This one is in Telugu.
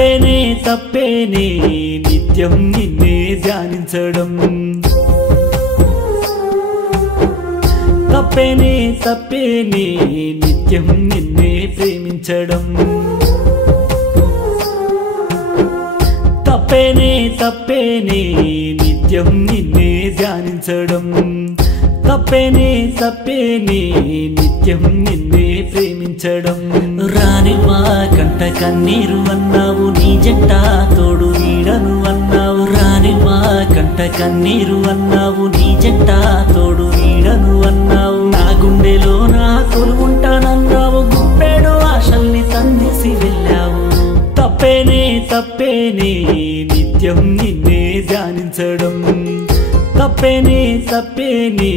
తప్పేనే తప్పేనే నిత్యం నిన్నే ధ్యానించడం తప్పేనే తప్పేనే నిత్యం నిన్నే ప్రేమించడం తప్పేనే తప్పేనే నిత్యం నిన్నే ధ్యానించడం తప్పేనే తప్పేనే నిత్యం నిన్నే ప్రేమించడం రాని మా కంట కన్నీరు అన్నావు నీ జంట తోడు నీడను అన్నావు రాని మా కంట కన్నీరు అన్నావు నీ జంట తోడు నీడను అన్నావు నా గుండెలో నా కొలువుంటానన్నావు గుప్పెడు ఆశల్ని తందేసి వెళ్ళావు తప్పేనే తప్పేనే నిత్యం నిన్నే ధ్యానించడం తప్పేనే తప్పేనే